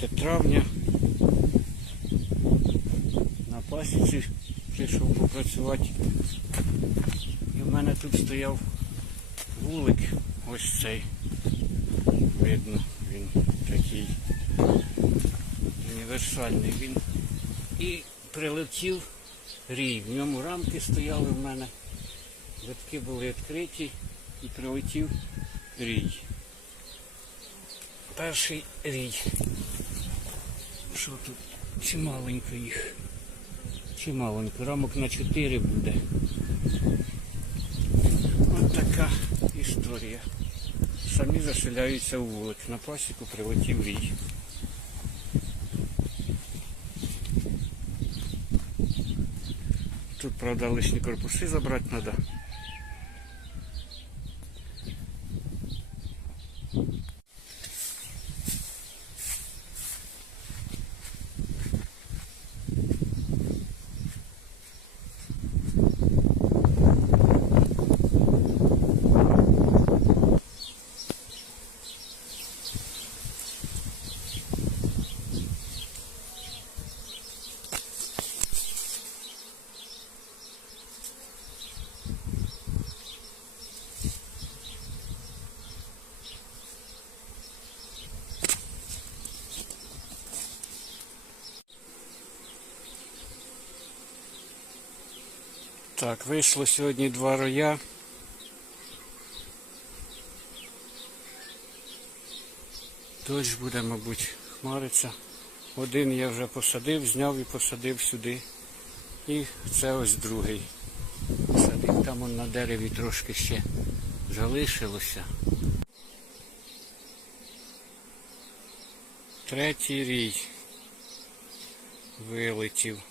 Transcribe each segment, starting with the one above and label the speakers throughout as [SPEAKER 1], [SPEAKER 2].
[SPEAKER 1] 4 травня. На пасіці прийшов попрацювати. І в мене тут стояв вулик, ось цей. Видно, він такий універсальний. Він і прилетів рій. В ньому рамки стояли в мене. Витки були відкриті і прилетів рій. Перший рій. Що тут? Чималенько їх. Чималенько. Рамок на 4 буде. Ось така історія. Самі заселяються у вулик. На пасіку прилетів рій. Тут, правда, лишні корпуси забрати треба. Так, вийшло сьогодні два роя. Дощ буде, мабуть, хмариться. Один я вже посадив, зняв і посадив сюди. І це ось другий. Садив там на дереві трошки ще залишилося. Третій рій вилетів.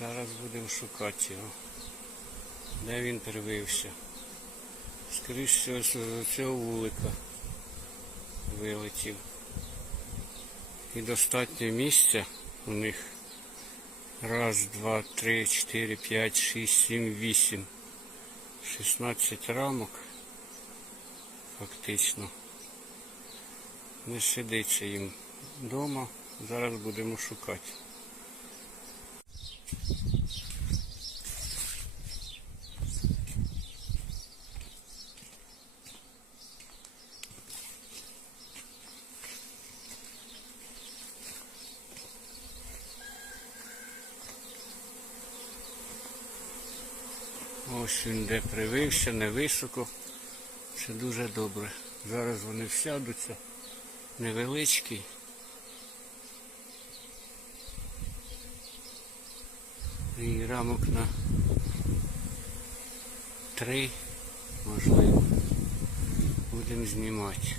[SPEAKER 1] Зараз будемо шукати його. Де він перевився? Скоріше з цього вулика вилетів. І достатньо місця у них. Раз, два, три, чотири, п'ять, шість, сім, вісім. 16 рамок. Фактично. Не сидиться їм вдома. Зараз будемо шукати. Ось він де привився, невисоко. Це дуже добре. Зараз вони всядуться. Невеличкий. І рамок на три, можливо. Будемо знімати.